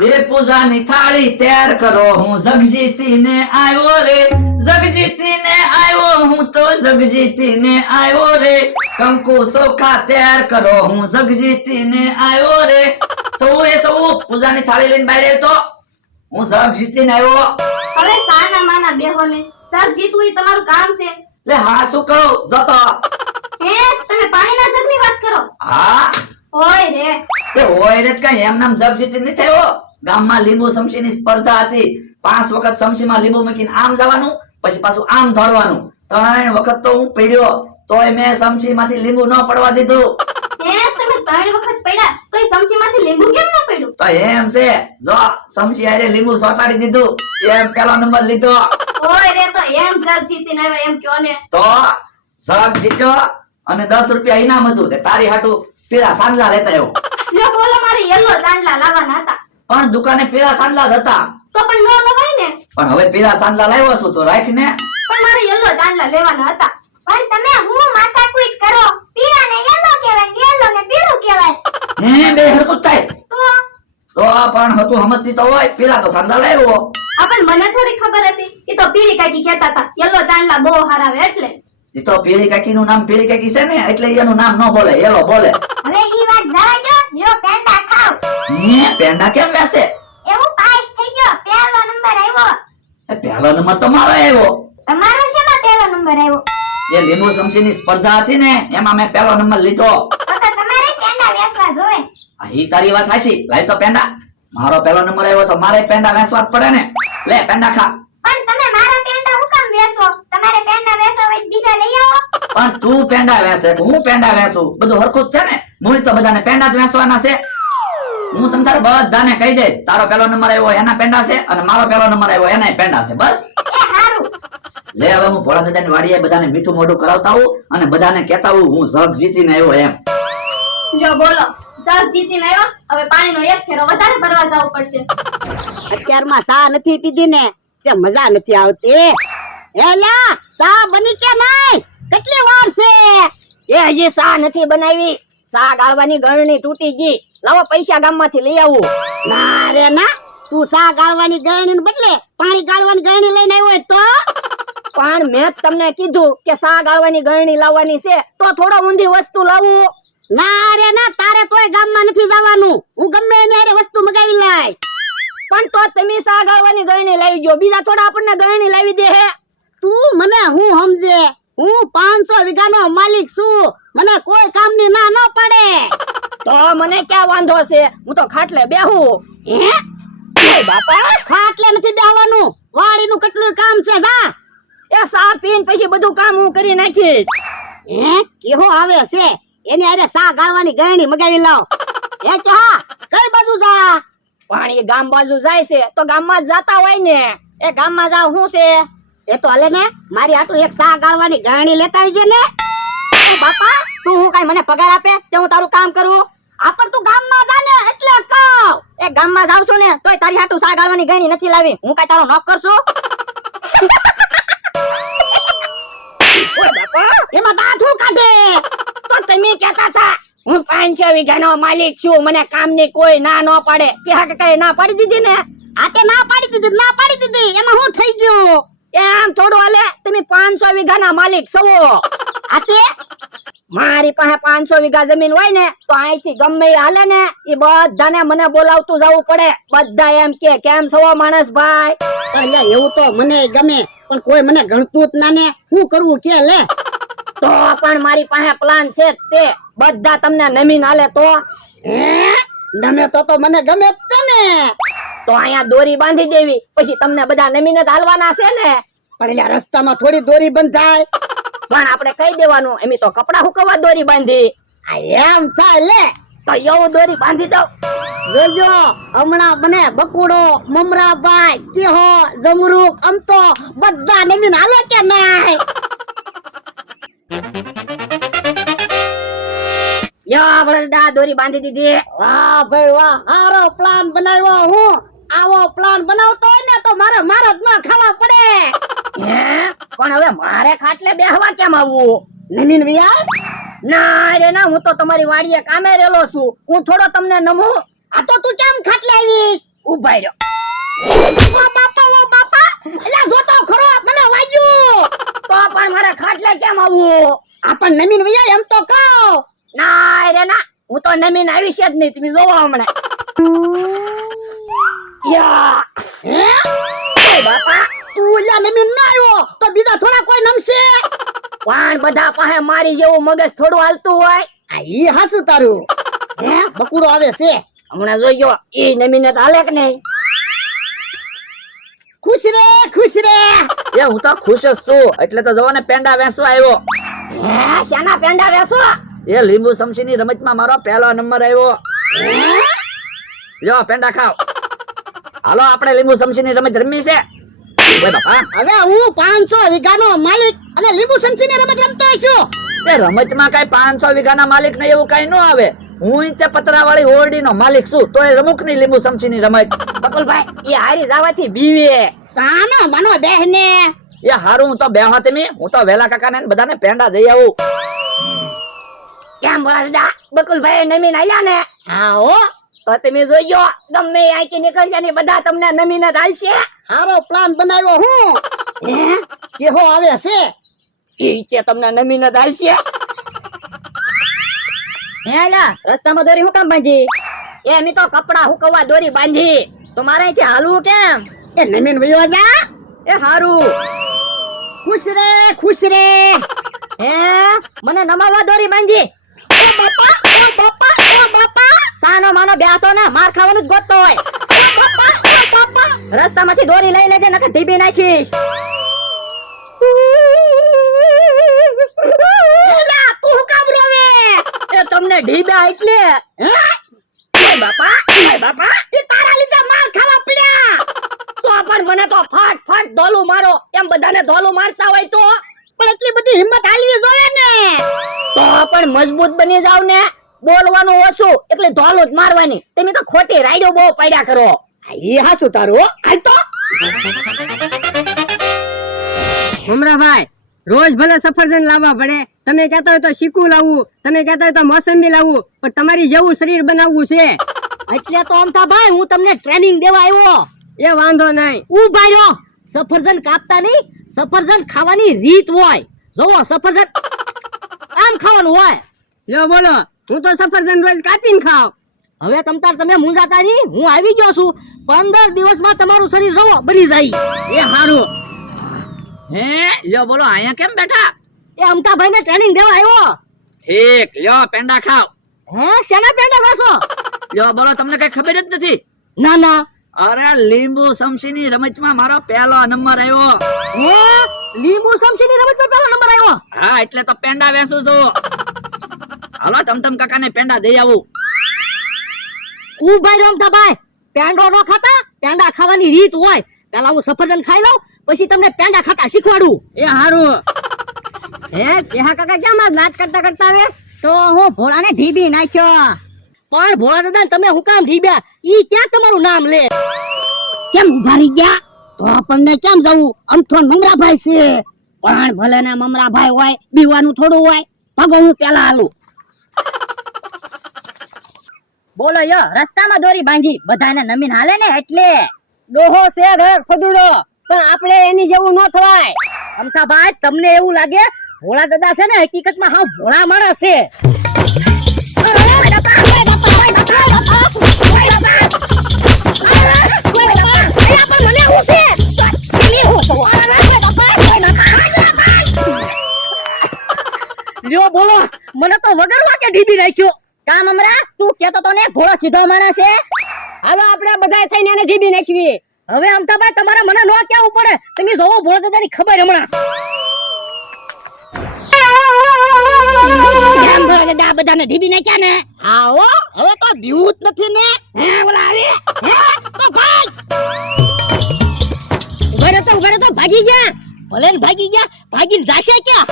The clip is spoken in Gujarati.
એ પૂજાની થાળી તૈયાર કરો, હું જગજીતીને આવ્યો રે, જગજીતીને આવ્યો, હું તો જગજીતીને આવ્યો રે, કંકુ ચોખા તૈયાર કરો, હું જગજીતીને આવ્યો રે, સૌ પૂજાની થાળી લઈને બહાર તો હું જગજીતીને આવ્યો. હવે સાના માના બેહો ને, સર જીતવું ઈ તમારું કામ છે. લે હા શું કરું જતો. હે તમે પાણીના જગની વાત કરો? હા ઓય રે તે હોય રે કઈ એમ નામ જગજીતી નથી થયો. ગામમાં લીંબુ સમસીની સ્પર્ધા હતી. 5 વખત સમસીમાં લીંબુ મૂકીને આમ જવાનું, પછી પાછું આમ ધોળવાનું. 3 વખત તો હું પડ્યો, તોય મેં સમસીમાંથી લીંબુ ન પડવા દીધું. હે તમે 3 વખત પડ્યા તોય સમસીમાંથી લીંબુ કેમ ન પડ્યું? તો એમ છે, જો સમસી આરે લીંબુ સોટાડી દીધું, એમ પેલો નંબર લીધો. ઓય રે તો એમ સર જીતીને આવ્યા એમ કયો ને. તો જગ જીત્યો અને 10 રૂપિયા ઇનામ હતું. તે તારી હાટુ પીળા સાંડલા લેતા આવ્યો. લ્યો બોલો મારે યલો ચાંદલા લાવવાના હતા. પણ દુકાને પીળા સાંડલા જ હતા. તો પણ ન લવાય ને. પણ હવે પીળા સાંડલા લાવ્યો છું તો રાખ ને. પણ મારે યલો ચાંદલા લેવાના હતા. પણ તમે હું માથાકૂટ કરો, પીળા ને યલો કહેવાય, યલો ને પીળું કહેવાય. હે બે હરકત થાય તો પણ હતું સમજતી તો હોય. પીળા તો સાંડલા લાવ્યો. આ પણ મને થોડી ખબર હતી. ઈ તો પીળી કાકી કહેતા હતા યલો ચાંદલા બહુ હારા આવે એટલે. ઈ તો પીળી કાકી નું નામ પીળી કાકી છે ને, એટલે એનું નામ ન બોલે, એલો બોલે. હવે ઈ વાત જવા દો, લ્યો પેંડા ખાઓ. હે પેંડા કેમ વેસે? એવું પાસ થઈ ગયો, પહેલો નંબર આવ્યો. એ પહેલો નંબર તો મારો આવ્યો. તમારો શેમાં પહેલો નંબર આવ્યો? એ લીંબુ સમસીની સ્પર્ધા હતી ને, એમાં મેં પહેલો નંબર લીધો. તો તમારે પેંડા વેચવા જોવે. આ ઈ તારી વાત હાચી. લાય તો પેંડા. મારો પહેલો નંબર આવ્યો તો મારે પેંડા વેચવા જ પડે ને. લે પેંડા ખા. પણ તમે મારા પેંડા હું કામ વેચો? તમારે પેંડા વેચો હોય તો બીજા લઈ આવો. પણ તું પેંડા વેચે કે હું પેંડા વેચું? બધું હરખું જ છે ને. મૂળ તો બધાને પેંડા જ વેચવાના છે. હું તમ તારે બધાને કહી દઈશ, તારો પહેલો નંબર આવ્યો એના પેંડા છે અને મારો પહેલો નંબર આવ્યો એનાય પેંડા છે. બસ એ હારું. લે હવે હું ભોળા દાદાની વાડીએ બધાને મીઠું મોઢું કરાવતા આવું અને બધાને કહેતા આવું હું જગ જીતીને આવ્યો એમ. લ્યો બોલો, જગ જીતીને આવ્યો. હવે પાણીનો એક ફેરો વધારે ભરવા જવું પડશે. અત્યારમાં ચા નથી પીધી ને તે મજા નથી આવતી. એલા ચા બની કે નહીં? કેટલી વાર છે? એ હજી સા નથી બનાવી. સા ગાળવાની ગળણી તૂટી ગઈ. લાવો પૈસા ગામમાંથી લઈ આવું. ના રે ના, તું ચા ગાળવાની ગળણી બદલે પાણી ગાળવાની ગળણી લઈને આવ્યો હોય તો? પણ મેં જ તમને કીધું કે સા ગાળવાની ગળણી લાવવાની છે તો થોડો ઊંધી વસ્તુ લાવું. ના રે ના, તારે તોય ગામમાં નથી જવાનું. હું ગમે એની હારે વસ્તુ મગાવી લાય. પણ તો તમે સા ગાળવાની ગળણી લાવી ગયો, બીજા થોડા આપણને ગળણી લાવી દે હે. તું મને હું સમજે? હું 500 વીઘાનો માલિક છું. મને કોઈ કામની ના ન પડે. તો મને ક્યાં વાંધો છે? હું તો ખાટલે બેહું. હે? એ બાપા, ખાટલે નથી બેહવાનું. વાડીનું કેટલું કામ છે જા. એ સા પીને પછી બધું કામ હું કરી નાખીશ. હે કેહો આવે છે? એની હારે સા ગાળવાની ગળણી મગાવી લાવ. એ ચા કઈ બાજુ જા? પાણી ગામ બાજુ જાય છે તો ગામમાં જ જાતા હોય ને. એ ગામમાં જાવ શું છે? એ તો હાલે ને, મારી હાટુ એક સા ગાળવાની ગળણી લેતા આવજે ને. એ બાપા, તું હું કઈ મને પગાર આપે તે હું તારું કામ કરું? આપણ તું ગામમાં જા ને એટલે કહું. એ ગામમાં જાવ છું ને તોય તારી હાટુ સા ગાળવાની ગળણી નથી લાવી. હું કઈ તારો નોકર છું? ઓય બાપા, એમાં દાંત હું કાઢે? તો તમે કહેતા હતા હું 500 વીઘાનો માલિક છું, મને કામની કોઈ ના ન પાડે. કે હા કે કઈ ના પાડી દીધી ને? આ તે ના પાડી દીધી, ના પાડી દીધી. એમાં હું થઈ ગયું? એમ થોડું હાલે. તમે 500 વીઘાના માલિક છો. આ તે મારી પાસે 500 વીઘા જમીન હોય ને તો અહીંથી ગમે એ હાલે ને એ બધાને મને બોલાવતું જવું પડે. બધા એમ કે કેમ છો માણસ ભાઈ? અલ્યા એવું તો મને ગમે, પણ કોઈ મને ગણતું જ ના ને. શું કરવું કે લે? તો પણ મારી પાસે પ્લાન છે જ તે. બધા તમને નમીન હાલે તો? હે નમે તો મને ગમે જ છે ને. તો અહીંયા દોરી બાંધી દેવી, પછી તમને બધા નમીન જ હાલવાના છે ને. પણ અલ્યા રસ્તામાં થોડી દોરી બંધાય. પણ આપણે કહી દેવાનું એમ તો કપડા હુકવવા દોરી બાંધી. આ એમ થાય લે. તો એવું દોરી બાંધી દઉં. જોજો હમણાં મને બકુડો, મમરાભાઈ, કેહો, જમરૂક આમ તો બધા નમીન હાલે કે નહીં? યો આપણે દા દોરી બાંધી દીધી. વાહ ભાઈ વાહ, સારો પ્લાન બનાવ્યો. હું આવો પ્લાન બનાવતો હોય ને તો મારે જ ના ખાવા પડે. હે પણ હવે મારે ખાટલે બેહવા કેમ આવવું? નમીન વિયા ના રે ના, હું તો તમારી વાડીએ કામે રેલો છું. હું થોડો તમને નમું. આ તો તું કેમ ખાટલે આવી? ઉભા રહ્યો. ઓ બાપા એલા જોતો ખરો મને વાગ્યું. તો પણ મારે ખાટલે કેમ આવવું? આપણ નમીન વૈયા એમ તો કહો. ના રે ના, હું તો નમીન આવીશ જ નહીં. તમે જોવો હમણાં. યા હે એ બાપા તું યા નમીન ના આવ્યો તો બીજા થોડા કોઈ નમશે. પણ બધા પાસે મારી જેવું મગજ થોડું હાલતું હોય. આ ઈ હાસુ તારું. હે બકુડો આવે છે. હમણાં જોઈજો ઈ નમીને તો હાલે કે નહીં. ખુશ રે ખુશ રે. એ હું તો ખુશ જ છું, એટલે તો જવો ને પેંડા વેચવા આવ્યો. હે શાના પેંડા વેસો? એ લીંબુ સમસીની રમતમાં મારો પહેલો નંબર આવ્યો. લ્યો પેંડા ખાઓ. હાલો આપણે લીંબુ સમસીની રમત રમવી છે. ઓય બાપા, હવે હું 500 વીઘાનો માલિક અને લીંબુ સંચીની રમત રમતો છું. એ રમતમાં કઈ 500 વીઘાના માલિક ને એવું કઈ ન આવે. હું તે પતરાવાળી ઓરડીનો માલિક છું, તો એ રમુક ની લીંબુ સમસીની રમત. બકુલભાઈ એ હારી જવાથી બીવે. સાનો મનો બેહને. એ હારું, હું તો બેહો તેમી. હું તો વેલા કાકાને ને બધાને પેંડા દઈ આવું. કેમ બોલા દાદા? બકુલભાઈ નમીન આલ્યા ને હા હો તો તમે જોઈજો ગમે અહીંથી નીકળશે ને બધા તમને નમીને જ હાલશે. સારો પ્લાન બનાવ્યો હું. હે કેહો આવે છે. ઈ તે તમને નમીને જ હાલશે. હે લા રસ્તામાં દોરી હું કામ બાંધી? એ મી તો કપડા હુકવવા દોરી બાંધી. તો મારે અહીંથી હાલવું કેમ? એ નમીન વયો જા. એ હારું. ખુશ રે ખુશ રે. હે મને નમાવા દોરી બાંધી. ઓ બાપા ઓ બાપા ઓ બાપા. સાનો માનો બેહતો ને માર ખાવાનું જ ગોતતો હોય. ઓ બાપા ઓ બાપા. રસ્તામાંથી દોરી લઈ લેજે નકર ઢીબી નાખીશ. એલા તું હું કામ રોવે. એ તમને ઢીબા એટલે. હે ઓય બાપા ઓય બાપા. ઈ તારા લીધે માર ખાવા પડ્યા. તો પણ મને તો ફાટ ફાટ ધોલું મારો એમ બધાને ધોલું મારતા હોય તો. પણ એટલી બધી હિંમત હાલવી જોઈએ ને. તો પણ મજબૂત બની જાવ ને. બોલવાનું ઓછું એટલે ધોલું જ મારવાની. તમે તો ખોટી રાઈડો બહુ પડ્યા કરો. એ હાસુ તારું હો. હાલ તો ભમરાભાઈ રોજ ભલે સફરજન લાવવા પડે, તમે કહેતા હોય તો શીકુ લાવવું, તમે કહેતા હોય તો મોસંબી લાવવું, પણ તમારી જેવું શરીર બનાવવું છે. એટલે તો અમથા ભાઈ હું તમને ટ્રેનિંગ દેવા આવ્યો. એ વાંધો નહીં. ઉભા રહ્યો. સફરજન કાપતા નહીં, સફરજન ખાવાની રીત હોય. જોવો સફરજન આમ ખાવાનું હોય. લ્યો બોલો, હું તો સફરજન રોજ કાપીને ખાવ. હવે તમતાર તમે મૂંઝાતા નહીં, હું આવી ગયો છું. 15 દિવસમાં તમારું શરીર જોવો બની જાય. એ હારું. હે લ્યો બોલો, અહીંયા કેમ બેઠા? એ અમથા ભાઈને ટ્રેનિંગ દેવા આવ્યો. ઠીક, લ્યો પેંડા ખાઓ. હે શેના પેંડા વેચો? લ્યો બોલો, તમને કઈ ખબર જ નથી? ના ના. અરે લીંબુ સમસીની રમતમાં મારો પહેલો નંબર આવ્યો. હે લીંબુ સમસીની રમતમાં પહેલો નંબર આવ્યો. હા એટલે તો પેંડા વેચું છું. હાલો ટમટમ કાકાને પેંડા દઈ આવું. ઉભા રહ્યો અમથા ભાઈ. પેંડો નો ખાતા, પેંડા ખાવાની રીત હોય. પહેલા હું સફરજન ખાઈ લઉં, પછી તમને પેંડા ખાતા શીખવાડું. એ હારું. હે કેહા કાકા કેમ આજ નાચ કરતા કરતા આવે? તો હું ભોળાને ઢીબી નાખ્યો. પણ ભોળા દાદા તમે હું કામ ઢીબ્યા? ઈ ક્યાં તમારું નામ લે? કેમ ઉભા રહી ગયા? તો આપણને કેમ જવું? અમથો મમરાભાઈ છે. પણ ભલે ને મમરાભાઈ હોય, બીવાનું થોડું હોય. ભાગો હું પેલા હાલું. બોલો યો રસ્તામાં દોરી બાંધી બધાને નમીન હાલે ને એટલે. ડોહો છે ઘર ફદુડો, પણ આપણે એની જેવું ન થવાય. અમથા ભાઈ તમને એવું લાગે ભોળા દાદા છે ને હકીકતમાં હાવ ભોળા માણસ છે. લ્યો બોલો, મને તો વગર વાકે ઢીબી નાખ્યો. કામ અમરા તું કેતો તો ને ભોળો સીધો માણસ છે. હાલો આપણે બધા થઈને એને ઢીબી નાખવી. હવે અમથા ભાઈ તમારે મને નો કહેવું પડે. તમે જોવો ભોળા દાદાની ખબર હમણાં. કેમ ભોળા દાદા આ બધાને ઢીબી નાખ્યા ને? હા હો હવે તો બીવું જ નથી ને. હે ઓલા આવે. હે તો ભાઈ ઉભા રહેતો ભાગી ગયા. ભલે ને ભાગી ગયા, ભાગીને જાશે ક્યાં?